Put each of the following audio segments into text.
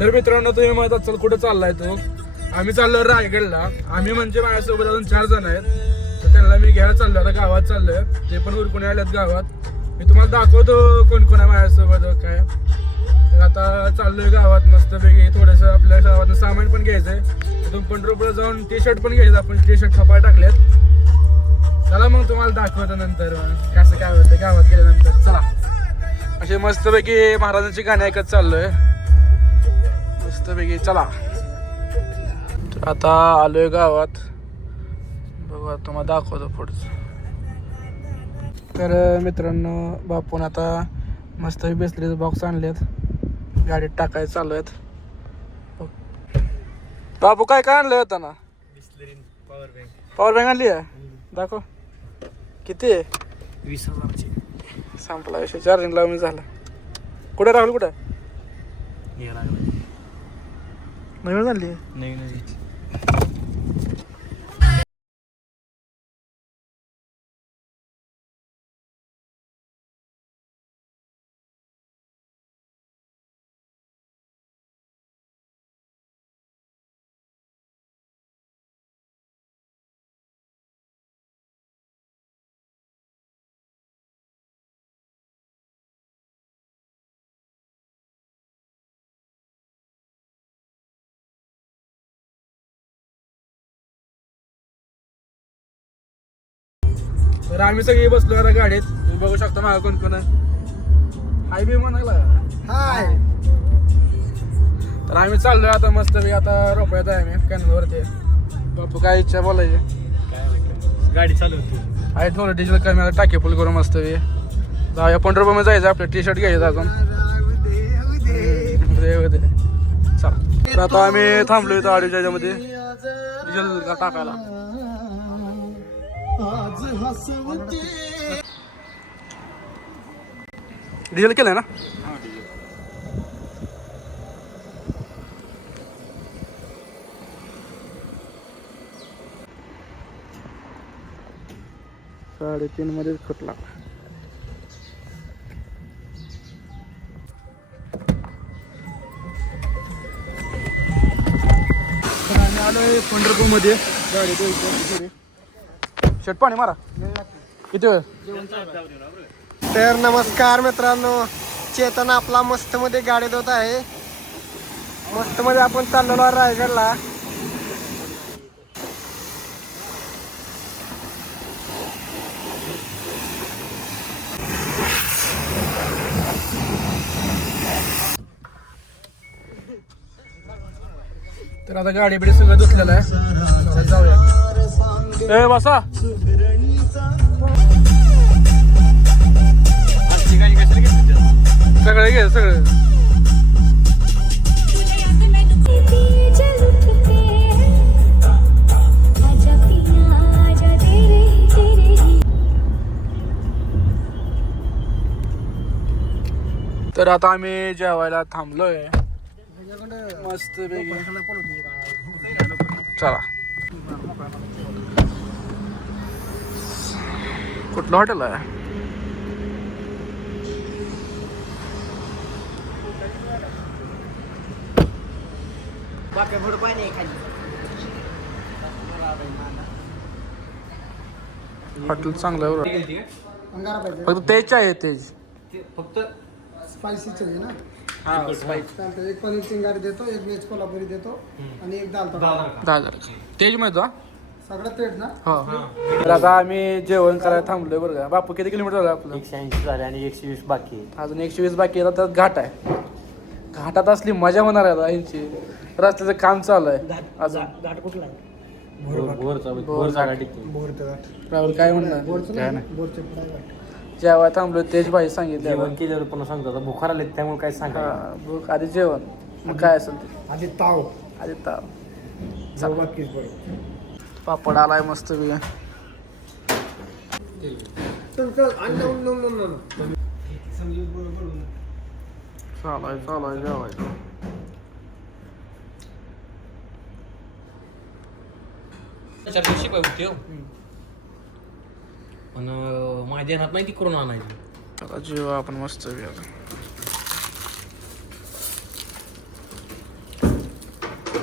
तर मित्रांनो तुम्ही म्हणत असाल कुठे चाललाय तो. आम्ही चाललो रायगडला. आम्ही म्हणजे माझ्यासोबत अजून 4 जण आहेत. तर त्यांना मी घ्यायला चाललो, आता गावात चाललोय. ते पण उरकून आल्यात गावात. मी तुम्हाला दाखवतो कोण कोण आहे माझ्यासोबत काय. तर आता चाललोय गावात मस्तपैकी. थोडंसं आपल्या गावात सामान पण घ्यायचंय. तिथून पंढरपूरला जाऊन टी-शर्ट पण घ्यायचं. आपण टी-शर्ट खपाय टाकलेत. चला मग तुम्हाला दाखवतो नंतर कसं काय होतं गावात गेल्यानंतर. चला असे मस्तपैकी महाराजांची गाणी ऐकत चाललोय मस्तपैकी. चला तर आता आलोय गावात. बघा तुम्हाला दाखवतो पुढचं. तर मित्रांनो बापून आता मस्त बिस्लरीचे बॉक्स आणलेत. गाडीत टाकायला चालू आहेत. बापू काय काय आणलंय होता ना. पॉवर बँक आणली आहे. दाखव किती आहे. 20,000ची. संपला विषय. चार्जिंग लावून झाला. कुठे राहुल कुठे नवीन झाली नवीन. तर आम्ही सगळे बसलो आता गाडीत. तुम्ही बघू शकता माझ्या कोण कोण हाय बी म्हणायला हाय. तर आम्ही चाललोय आता मस्त. आता रोपयात आहे आम्ही कॅनलवरती. बापू काय इच्छा बोलायची. काय गाडी चालू होती. आहे थोडं डिझेल कमी आता टाके फुल करू मस्त. जाऊया पंढरपूरमध्ये जायचं. आपलं टी-शर्ट घ्यायचं अजून. चला तर आता आम्ही थांबलो इथं अडीच्या ह्याच्यामध्ये डिझेल टाकायला. डिझेल केलंय ना. साडेतीन मध्येच खटला. आम्ही आलोय पंढरपूर मध्ये. गाडी शेट पाणी मारा. किती वेळ. तर नमस्कार मित्रांनो, चेतन आपला मस्त मध्ये गाडी धुत आहे. मस्त मध्ये आपण चाललेलो आहे रायगडला. तर आता गाडी बिडी सगळं धुतलेलं आहे. जाऊया. ए बसा. सगळं घे सगळं. तर आता आम्ही जेवायला थांबलोय मस्त पैकी. चला कुठलं हॉटेल आहे. हॉटेल चांगलं आहे. फक्त तेज आहे. तेज फक्त स्पायसी चाहिए ना. हा स्पाइस. चालतं. एक पनीर चिंगारी देतो, एक व्हेज कोल्हापुरी देतो आणि एक दाल तडका. 10,000 तेज मध्ये. सगळं तेच ना. हो. तर आता आम्ही जेवण करायला थांबलोय बरं का. बापू किती किलोमीटर झालं आपलं. 180 झाले आणि 120 बाकी आहे. अजून 120 बाकी आहे. त्यात घाट आहे. घाटात असली मजा होणार आहे आता यांची. रस्त्याचं काम चालू आहे अजून. घाट कुठला आहे. राहुल काय म्हणणार. बोरचे पुढे घाट. जेव्हा थांबलो तेज भाई सांगितलं. जेवण केल्यावर पण सांगतो आता भुखार आले त्यामुळे काय सांगा. भूक आधी जेवण मग काय असेल ते. आधी ताव. आधी ताव. बाकीच बरोबर. पापड आलाय मस्त बिया. चालाय जेवायचं. शिकवाय होते पण माझ्या हात नाही ती करून आणायची. आता जेव्हा आपण मस्त बिया.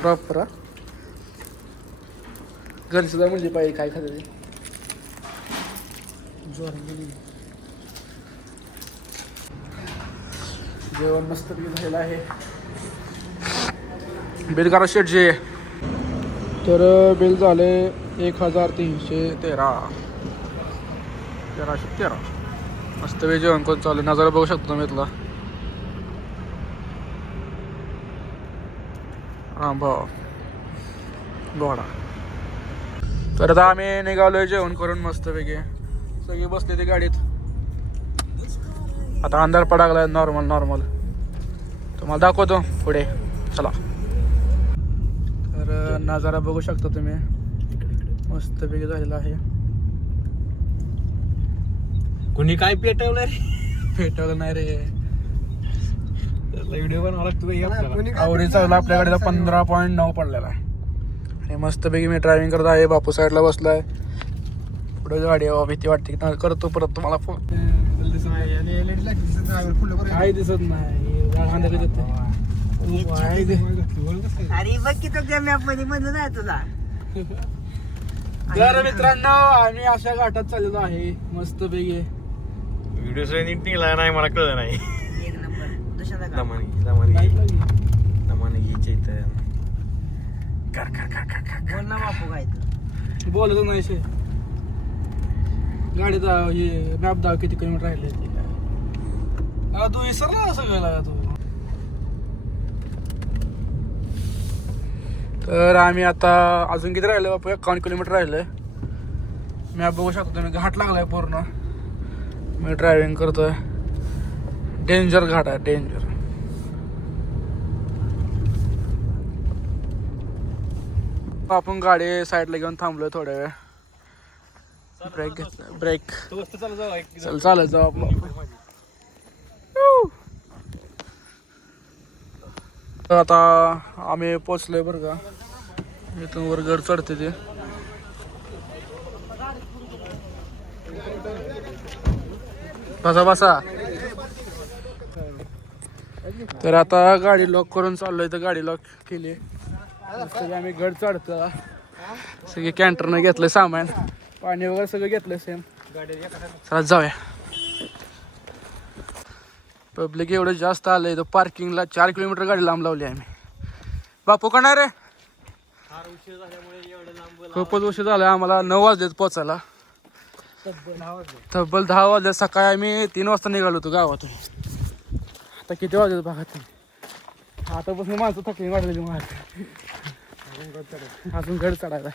प्रॉपर घरचं जर म्हणजे पाहिजे काय खाते ते जेवण मस्त झालेलं आहे. बिल करा शेटचे. तर बिल झाले 1313 1313. मस्त वेळ जेवण कोण चालू नजारा बघू शकतो तुम्ही इथला. रामभाव घोडा. तर आता आम्ही निघालोय जेवण करून मस्तपैकी. सगळी बसले ते गाडीत. आता अंधार पडागलाय नॉर्मल तुम्हाला दाखवतो पुढे चला. तर नजारा बघू शकता तुम्ही मस्तपैकी झालेला आहे. कोणी काय पेटवलं रे? पेटवलं नाही रे. व्हिडिओ बनवावा लागतो. आवडी चालला आपल्या गाडीला 15.9 पडलेला आहे. आणि मस्तपैकी मी ड्रायव्हिंग करत आहे. बापू साईडला बसलाय. पुढे गाडी भीती वाटते की करतो परत तुम्हाला फोन. काही दिसत नाही. अरे बघ की तो मॅप मध्ये मधून आहे तुला. तर मित्रांनो आम्ही अशा घाटात चाललेलो आहे मस्तपैकी. व्हिडिओ नीट निघाला नाही मला कळलं नाही. एक नंबर दुसऱ्या का दमाने घ्यायचे इथं. बोल ना बापू काय तर. बोलत नाही शे. गाडीचा हे मॅप दाव किती किलोमीटर राहिले ते काय. तू विसरला सगळं लागा तू. तर आम्ही आता अजून किती राहिलं बापू 51 किलोमीटर राहिलंय. मॅप बघू शकतो तुम्ही. घाट लागलाय पूर्ण. मी ड्रायव्हिंग करतोय. डेंजर घाट आहे डेंजर. आपण गाडी साईडला घेऊन थांबलोय थोड्या वेळ. ब्रेक घेतला. ब्रेक चल चालत जाऊ आपण. तर आता आम्ही पोचलोय बरं का. इथून वर गड चढते ते. बसा. तर आता गाडी लॉक करून चाललोय. तर गाडी लॉक केली. सगळे आम्ही गड चढतो. सगळे कॅन्टरनं घेतलंय सामान. पाणी वगैरे सगळं घेतलंय सेम. चला जाऊया. पब्लिक एवढं जास्त आलंय. तर पार्किंगला 4 किलोमीटर गाडी लांब लावली आम्ही. बापू का नाही रे? खूपच उशीर झाला आम्हाला. 9 वाजलेत पोचायला. तब्बल 10 वाजले. सकाळी आम्ही 3 वाजता निघालो होतो गावातून. आता किती वाजले बघा तुम्ही. आतापासून माणसं थकली वाजलेली मला. अजून गड चढायला.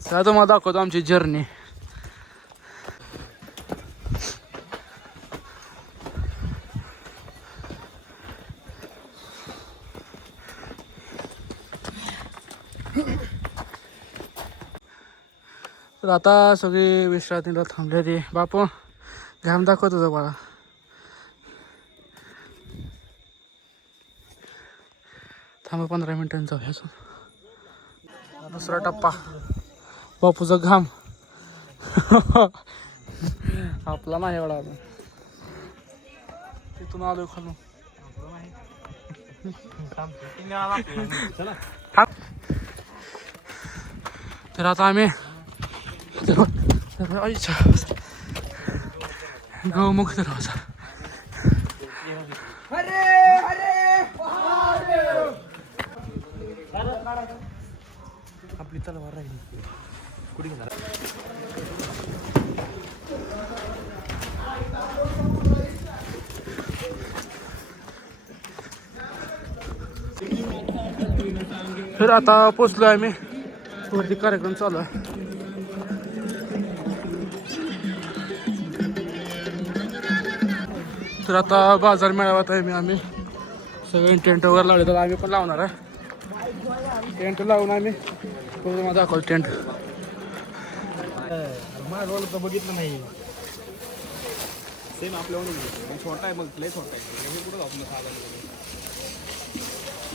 चला तुम्हाला दाखवतो आमची जर्नी. तर आता सगळी विश्रांतीला थांबले रे. बापू घाम दाखवत होता मला. थांबा 15 मिनिटांनी जाऊया. दुसरा टप्पा बापूचा घाम. आपला नाही एवढा अजून. तिथून आलोय खालून. तर आता आम्ही गौमुख दरवाजा. आपली तलवार राहिली कुठे घेणार. तर आता पोचलो आम्ही. वरती कार्यक्रम चालू आहे. तर आता बाजार मेळाव्यात आहे. आम्ही सगळे टेंट वगैरे लावले. तर आम्ही पण लावणार आहे. टेंट लावून आम्ही तुम्हाला दाखवतो टेंट. माझं तर बघितलं नाही. सेम आपल्या छोटा आहे. मग लय छोटा आहे. कुठं आपण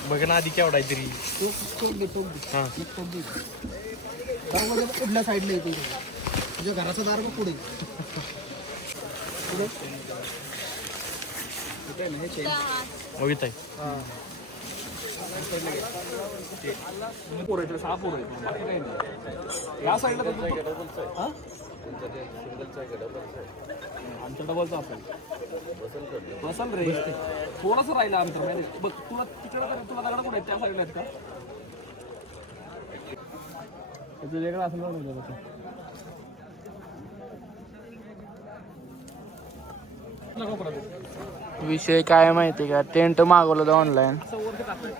बघ ना आधी केवढा आहे तरी. कुठल्या साईडला येते तुझ्या घराचं दार मग पुढे. बघित आहे. पोरं 6 पोरं आहेत बाकी काही नाही. या साईडला हां आमच्या डबलचा असेल बसल रे थोडंसं राहिलं अंतर माहिती बघ तुला तिकडं तुला दगड कुठे आहेत त्या साईडला आहेत का त्याचं वेगळं असेल बघ तसं विषय काय माहिती का टेंट मागवलं होतं ऑनलाईन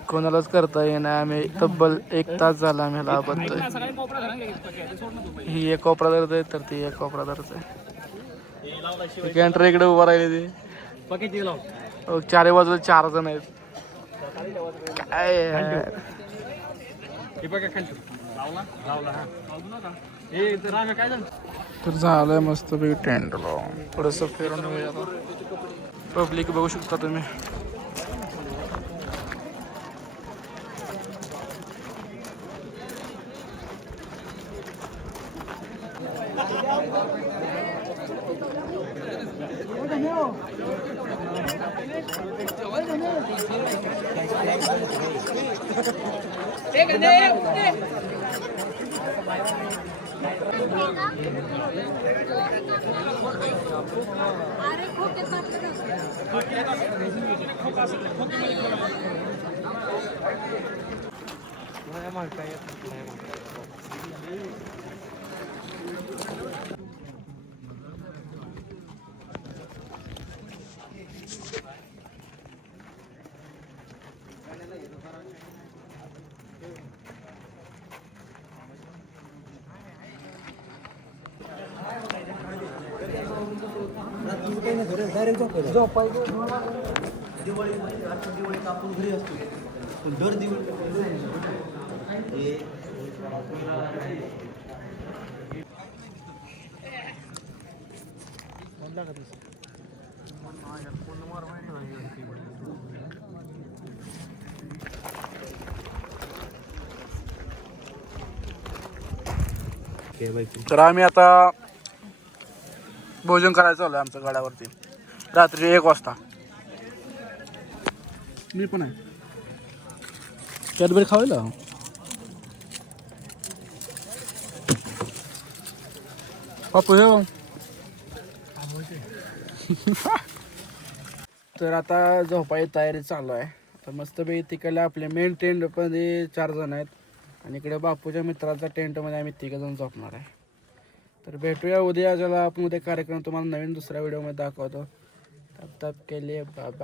कोणालाच करता येईना आम्ही तब्बल 1 तास झाला आम्ही ह्याला बघतोय ही एक कोपरा धरतोय तर ती एक कोपरा धरतोय कॅन्टर इकडे उभा राहिले ते चारी बाजूला 4 जण आहेत काय यार. तर झालंय मस्त पैकी टेंट लावून थोडंसं फिरून येऊया आता. पब्लिक बघू शकता तुम्ही तर आम्ही आता भोजन करायचं चालू आहे आमच्या गडावरती रात्री 1 वाजता. मी पण आहे कॅडबरी खावायला बापू हे तर आता झोपायची तयारी चालू आहे. तर मस्तपैकी तिकडे आपले मेन टेंटमध्ये 4 जण आहेत आणि इकडे बापूच्या मित्राच्या टेंटमध्ये आम्ही 3 जण झोपणार आहे. तर भेटूया उद्या ज्याला आपण उद्या कार्यक्रम तुम्हाला नवीन दुसऱ्या व्हिडिओमध्ये दाखवतो. तब तक के लिए बाय बाय.